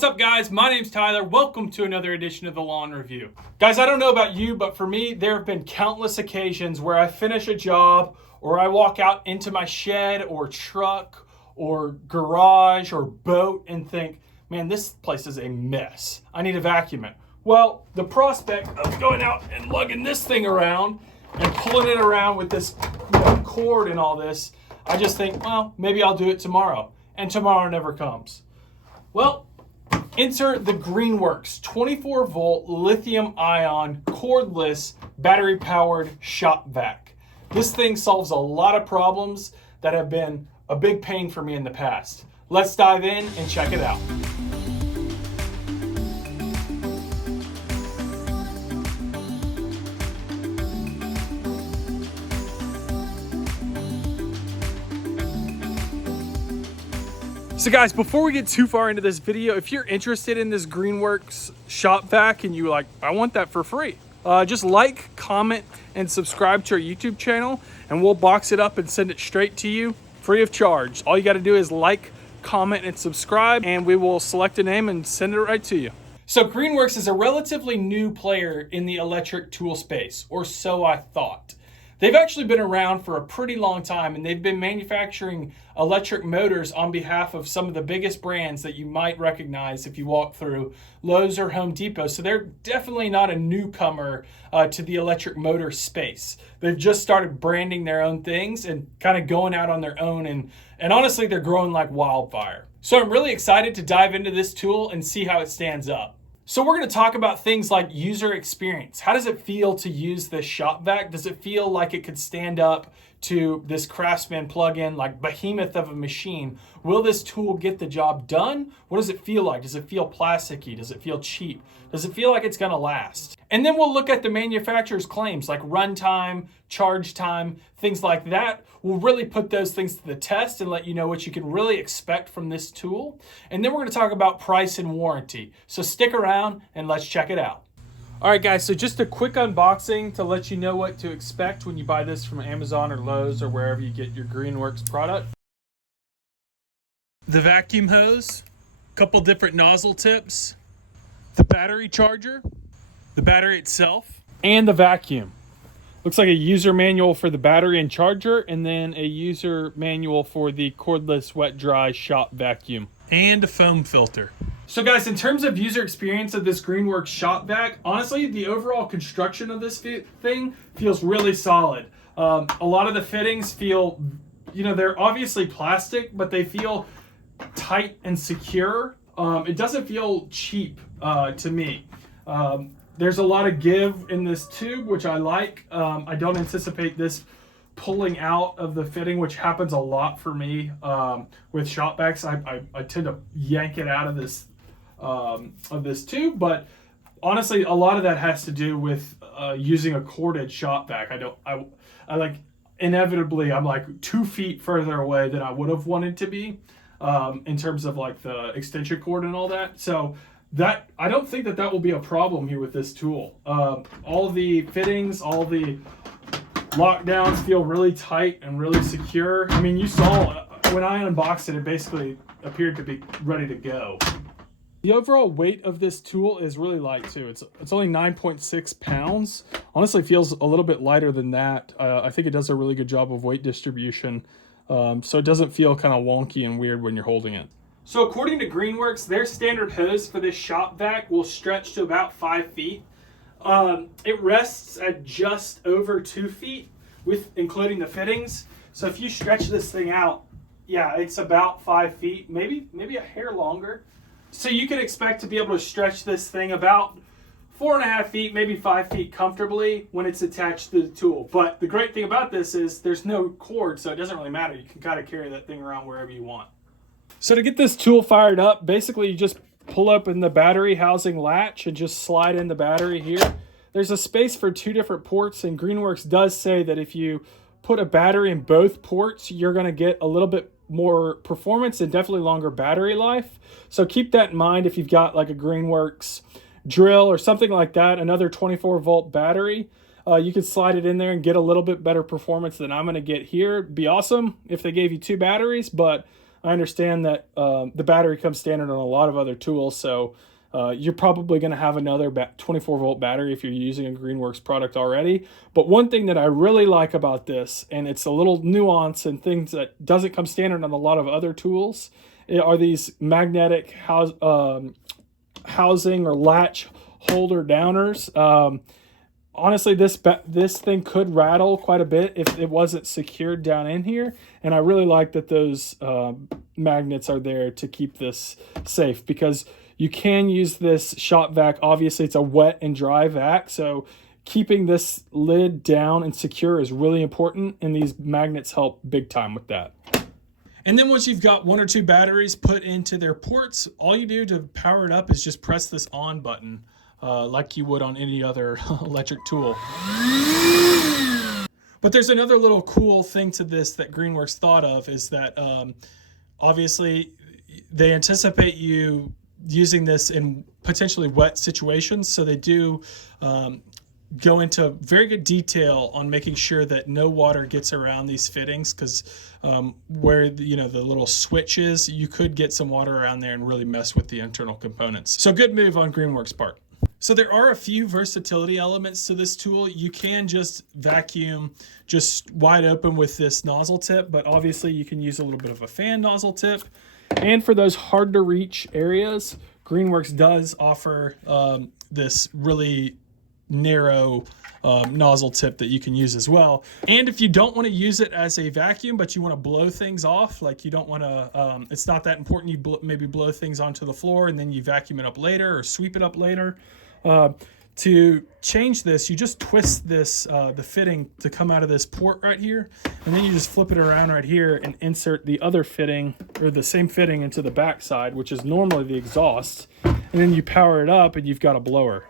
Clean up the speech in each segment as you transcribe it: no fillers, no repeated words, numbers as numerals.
What's up, guys? My name's Tyler. Welcome to another edition of the Lawn Review. Guys, I don't know about you, but for me, there have been countless occasions where I finish a job or I walk out into my shed or truck or garage or boat and think, man, this place is a mess. I need to vacuum it. Well, the prospect of going out and lugging this thing around and pulling it around with this cord and all this, I just think, well, maybe I'll do it tomorrow. And tomorrow never comes. Well, enter the Greenworks 24-volt lithium-ion cordless battery-powered shop-vac. This thing solves a lot of problems that have been a big pain for me in the past. Let's dive in and check it out. So guys, before we get too far into this video, if you're interested in this Greenworks shop-vac and you like, I want that for free, just like, comment, and subscribe to our YouTube channel, and we'll box it up and send it straight to you free of charge. All you got to do is like, comment, and subscribe, and we will select a name and send it right to you. So Greenworks is a relatively new player in the electric tool space, or so I thought. They've actually been around for a pretty long time, and they've been manufacturing electric motors on behalf of some of the biggest brands that you might recognize if you walk through Lowe's or Home Depot. So they're definitely not a newcomer to the electric motor space. They've just started branding their own things and kind of going out on their own, and honestly, they're growing like wildfire. So I'm really excited to dive into this tool and see how it stands up. So we're going to talk about things like user experience. How does it feel to use this shop-vac? Does it feel like it could stand up to this Craftsman plug-in, like behemoth of a machine? Will this tool get the job done? What does it feel like? Does it feel plasticky? Does it feel cheap? Does it feel like it's going to last? And then we'll look at the manufacturer's claims like runtime, charge time, things like that. We'll really put those things to the test and let you know what you can really expect from this tool. And then we're going to talk about price and warranty. So stick around and let's check it out. All right, guys, so just a quick unboxing to let you know what to expect when you buy this from Amazon or Lowe's or wherever you get your Greenworks product. The vacuum hose, a couple different nozzle tips, the battery charger, the battery itself, and the vacuum. Looks like a user manual for the battery and charger, and then a user manual for the cordless wet dry shop vacuum, and a foam filter. So guys, in terms of user experience of this Greenworks shop-vac, honestly, the overall construction of this thing feels really solid. A lot of the fittings feel, they're obviously plastic, but they feel tight and secure. It doesn't feel cheap to me. There's a lot of give in this tube, which I like. I don't anticipate this pulling out of the fitting, which happens a lot for me with shop-vacs. I tend to yank it out of this tube, but honestly, a lot of that has to do with using a corded shop-vac. I like, inevitably, I'm like 2 feet further away than I would have wanted to be in terms of like the extension cord and all that. So that, I don't think that will be a problem here with this tool. All the fittings, all the lockdowns feel really tight and really secure. I mean, you saw when I unboxed it, it basically appeared to be ready to go. The overall weight of this tool is really light too. It's only 9.6 pounds. Honestly, feels a little bit lighter than that. I think it does a really good job of weight distribution. So it doesn't feel kind of wonky and weird when you're holding it. So according to Greenworks, their standard hose for this shop-vac will stretch to about 5 feet. It rests at just over 2 feet, with including the fittings. So if you stretch this thing out, yeah, it's about 5 feet, maybe a hair longer. So you can expect to be able to stretch this thing about 4.5 feet, maybe 5 feet comfortably when it's attached to the tool. But the great thing about this is there's no cord, so it doesn't really matter. You can kind of carry that thing around wherever you want. So to get this tool fired up, basically you just pull open the battery housing latch and just slide in the battery here. There's a space for 2 different ports, and Greenworks does say that if you put a battery in both ports, you're going to get a little bit more performance and definitely longer battery life. So keep that in mind if you've got like a Greenworks drill or something like that, another 24-volt battery. You can slide it in there and get a little bit better performance than I'm going to get here. It'd be awesome if they gave you 2 batteries, but I understand that the battery comes standard on a lot of other tools, so you're probably going to have another 24-volt battery if you're using a Greenworks product already. But one thing that I really like about this, and it's a little nuance and things that doesn't come standard on a lot of other tools, are these magnetic housing or latch holder downers. Honestly, this thing could rattle quite a bit if it wasn't secured down in here, and I really like that those magnets are there to keep this safe, because you can use this Shop-Vac. Obviously, it's a wet and dry vac, so keeping this lid down and secure is really important, and these magnets help big time with that. And then once you've got 1 or 2 batteries put into their ports, all you do to power it up is just press this on button, like you would on any other electric tool. But there's another little cool thing to this that Greenworks thought of, is that obviously they anticipate you using this in potentially wet situations, so they do go into very good detail on making sure that no water gets around these fittings, because where the little switch is, you could get some water around there and really mess with the internal components. So good move on Greenworks' part. So there are a few versatility elements to this tool. You can just vacuum just wide open with this nozzle tip, but obviously you can use a little bit of a fan nozzle tip. And for those hard to reach areas, Greenworks does offer this really narrow nozzle tip that you can use as well. And if you don't want to use it as a vacuum, but you want to blow things off, like you don't want to, it's not that important, you maybe blow things onto the floor and then you vacuum it up later or sweep it up later. To change this, you just twist this, the fitting to come out of this port right here, and then you just flip it around right here and insert the other fitting, or the same fitting, into the back side, which is normally the exhaust, and then you power it up and you've got a blower.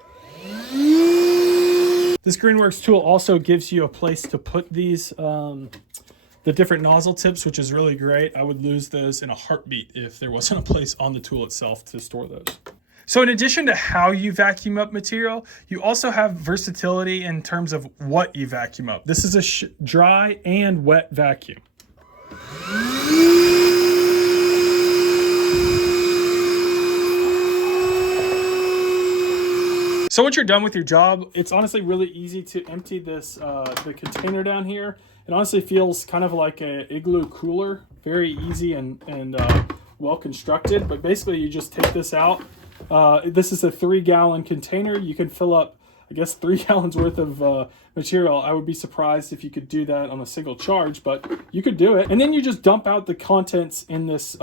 This Greenworks tool also gives you a place to put these, the different nozzle tips, which is really great. I would lose those in a heartbeat if there wasn't a place on the tool itself to store those. So in addition to how you vacuum up material, you also have versatility in terms of what you vacuum up. This is a dry and wet vacuum. So once you're done with your job, it's honestly really easy to empty this the container down here. It honestly feels kind of like an igloo cooler, very easy and well constructed. But basically, you just take this out. This is a 3-gallon container. You can fill up, I guess, 3 gallons worth of material. I would be surprised if you could do that on a single charge, but you could do it. And then you just dump out the contents in this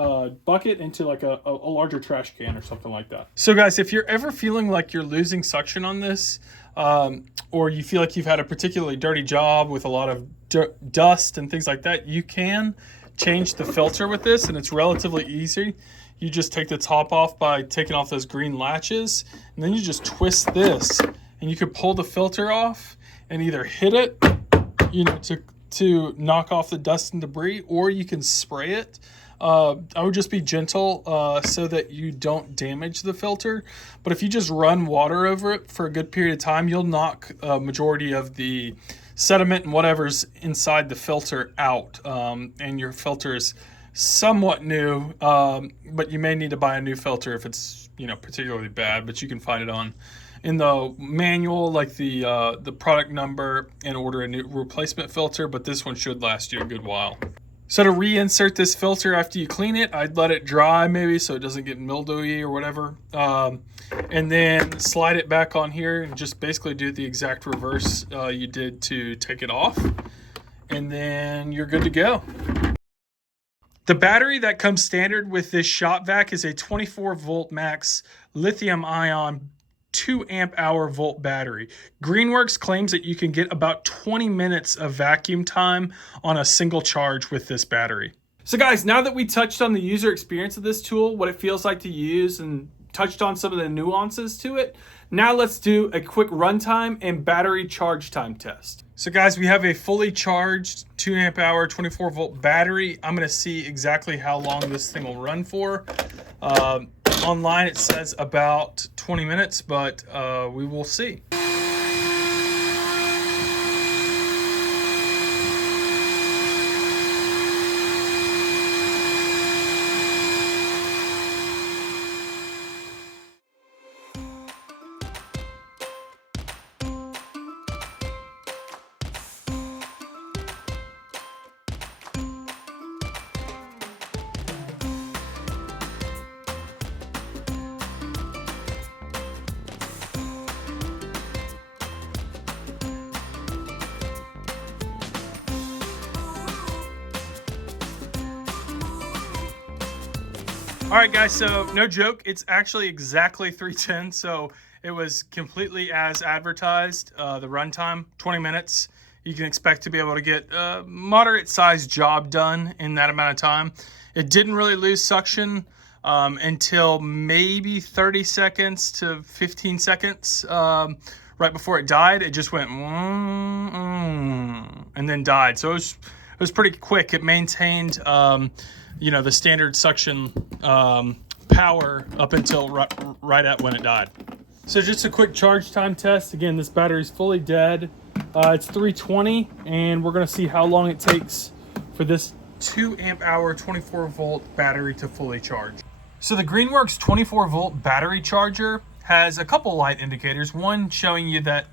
bucket into like a larger trash can or something like that. So guys, if you're ever feeling like you're losing suction on this, or you feel like you've had a particularly dirty job with a lot of dust and things like that, you can change the filter with this, and it's relatively easy. You just take the top off by taking off those green latches, and then you just twist this, and you can pull the filter off and either hit it, to knock off the dust and debris, or you can spray it. I would just be gentle so that you don't damage the filter. But if you just run water over it for a good period of time, you'll knock a majority of the sediment and whatever's inside the filter out, and your filter is somewhat new, but you may need to buy a new filter if it's particularly bad. But you can find it in the manual, like the product number, and order a new replacement filter. But this one should last you a good while. So to reinsert this filter after you clean it, I'd let it dry maybe so it doesn't get mildewy or whatever, and then slide it back on here and just basically do the exact reverse you did to take it off, and then you're good to go. The battery that comes standard with this Shop-Vac is a 24-volt max lithium-ion 2 amp-hour volt battery. Greenworks claims that you can get about 20 minutes of vacuum time on a single charge with this battery. So guys, now that we touched on the user experience of this tool, what it feels like to use, and touched on some of the nuances to it, now let's do a quick runtime and battery charge time test. So guys, we have a fully charged 2 amp hour 24-volt battery. I'm going to see exactly how long this thing will run for. Online it says about 20 minutes, but we will see. All right, guys, so no joke, it's actually exactly 3:10, so it was completely as advertised. The runtime, 20 minutes. You can expect to be able to get a moderate-sized job done in that amount of time. It didn't really lose suction until maybe 30 seconds to 15 seconds right before it died. It just went and then died. So it was pretty quick. It maintained the standard suction power up until right at when it died. So just a quick charge time test. Again, this battery is fully dead. It's 320, and we're gonna see how long it takes for this 2 amp hour 24 volt battery to fully charge. So the Greenworks 24 volt battery charger has a couple light indicators. One showing you that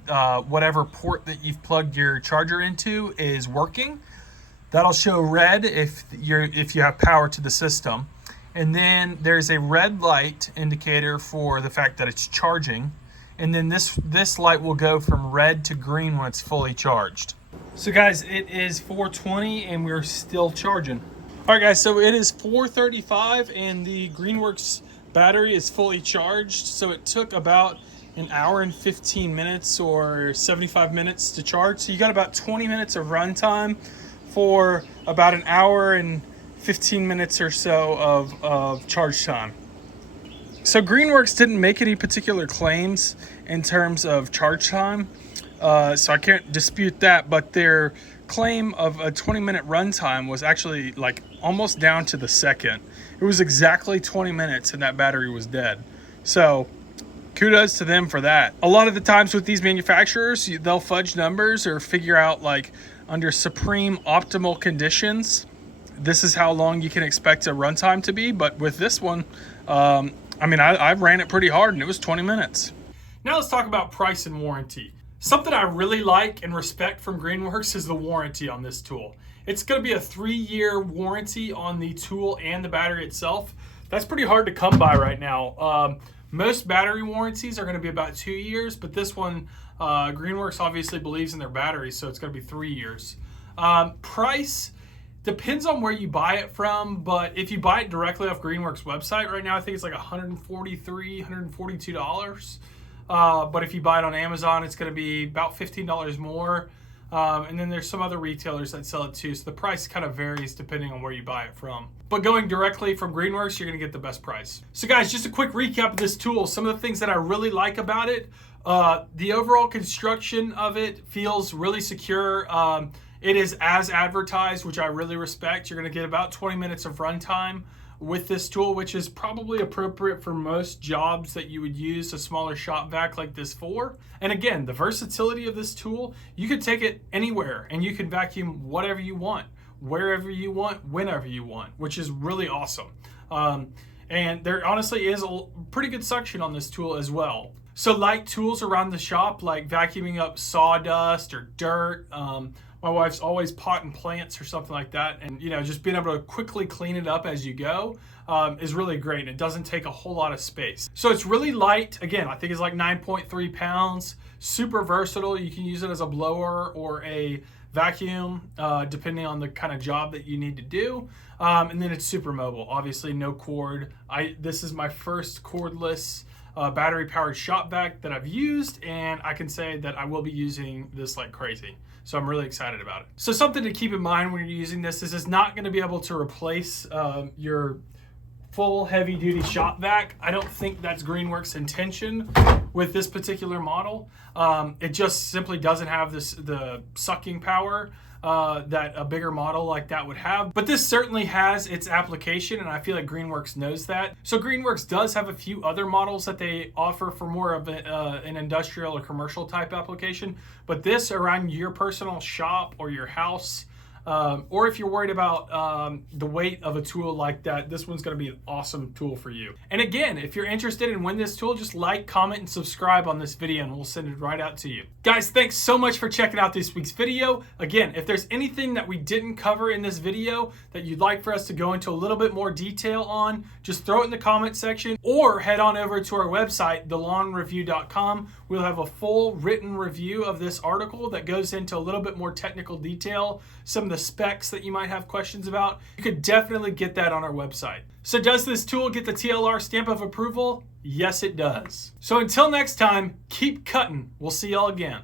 whatever port that you've plugged your charger into is working. That'll show red if you have power to the system. And then there's a red light indicator for the fact that it's charging. And then this light will go from red to green when it's fully charged. So guys, it is 4:20 and we're still charging. All right guys, so it is 4:35 and the Greenworks battery is fully charged. So it took about an hour and 15 minutes or 75 minutes to charge. So you got about 20 minutes of runtime for about an hour and 15 minutes or so of charge time. So Greenworks didn't make any particular claims in terms of charge time, so I can't dispute that, but their claim of a 20-minute runtime was actually like almost down to the second. It was exactly 20 minutes and that battery was dead. So kudos to them for that. A lot of the times with these manufacturers, they'll fudge numbers or figure out like under supreme optimal conditions, this is how long you can expect a runtime to be. But with this one, I ran it pretty hard and it was 20 minutes. Now let's talk about price and warranty. Something I really like and respect from Greenworks is the warranty on this tool. It's going to be a 3-year warranty on the tool and the battery itself. That's pretty hard to come by right now. Most battery warranties are going to be about 2 years, but this one, Greenworks obviously believes in their batteries, so it's going to be 3 years. Price depends on where you buy it from, but if you buy it directly off Greenworks website right now, I think it's like $143, $142. But if you buy it on Amazon, it's going to be about $15 more. And then there's some other retailers that sell it too, so the price kind of varies depending on where you buy it from. But going directly from Greenworks, you're going to get the best price. So guys, just a quick recap of this tool. Some of the things that I really like about it, the overall construction of it feels really secure. It is as advertised, which I really respect. You're going to get about 20 minutes of runtime with this tool, which is probably appropriate for most jobs that you would use a smaller shop vac like this for. And again, the versatility of this tool, you could take it anywhere and you can vacuum whatever you want, wherever you want, whenever you want, which is really awesome. And there honestly is a pretty good suction on this tool as well. So light tools around the shop, like vacuuming up sawdust or dirt, my wife's always potting plants or something like that. And, just being able to quickly clean it up as you go is really great. And it doesn't take a whole lot of space. So it's really light. Again, I think it's like 9.3 pounds, super versatile. You can use it as a blower or a vacuum, depending on the kind of job that you need to do. And then it's super mobile, obviously no cord. This is my first cordless battery powered shop-vac that I've used, and I can say that I will be using this like crazy. So I'm really excited about it. So something to keep in mind when you're using this is it's not going to be able to replace your full heavy duty shop-vac. I don't think that's Greenworks' intention with this particular model. It just simply doesn't have the sucking power that a bigger model like that would have. But this certainly has its application, and I feel like Greenworks knows that. So Greenworks does have a few other models that they offer for more of an industrial or commercial type application. But this around your personal shop or your house, or if you're worried about the weight of a tool like that, this one's going to be an awesome tool for you. And again, if you're interested in winning this tool, just like, comment, and subscribe on this video, and we'll send it right out to you. Guys, thanks so much for checking out this week's video. Again, if there's anything that we didn't cover in this video that you'd like for us to go into a little bit more detail on, just throw it in the comment section or head on over to our website, thelawnreview.com. We'll have a full written review of this article that goes into a little bit more technical detail, some of the the specs that you might have questions about, you could definitely get that on our website. So does this tool get the TLR stamp of approval? Yes, it does. So until next time, keep cutting. We'll see y'all again.